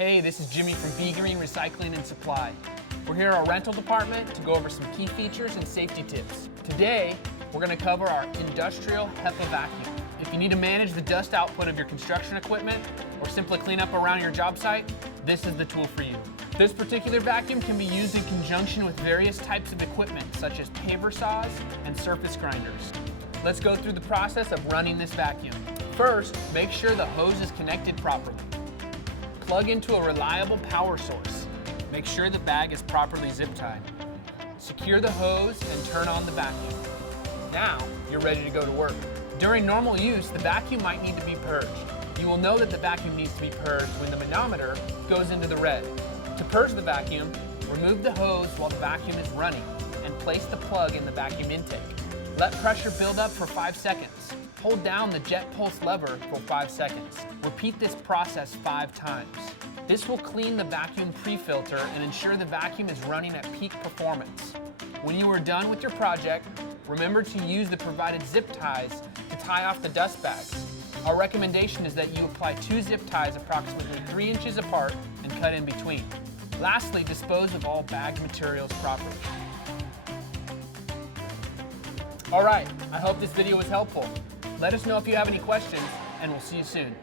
Hey, this is Jimmy from BeeGreen Recycling and Supply. We're here at our rental department to go over some key features and safety tips. Today, we're going to cover our industrial HEPA vacuum. If you need to manage the dust output of your construction equipment or simply clean up around your job site, this is the tool for you. This particular vacuum can be used in conjunction with various types of equipment such as paver saws and surface grinders. Let's go through the process of running this vacuum. First, make sure the hose is connected properly. Plug into a reliable power source. Make sure the bag is properly zip tied. Secure the hose and turn on the vacuum. Now, you're ready to go to work. During normal use, the vacuum might need to be purged. You will know that the vacuum needs to be purged when the manometer goes into the red. To purge the vacuum, remove the hose while the vacuum is running and place the plug in the vacuum intake. Let pressure build up for 5 seconds. Hold down the jet pulse lever for 5 seconds. Repeat this process 5 times. This will clean the vacuum pre-filter and ensure the vacuum is running at peak performance. When you are done with your project, remember to use the provided zip ties to tie off the dust bags. Our recommendation is that you apply 2 zip ties approximately 3 inches apart and cut in between. Lastly, dispose of all bagged materials properly. All right, I hope this video was helpful. Let us know if you have any questions, and we'll see you soon.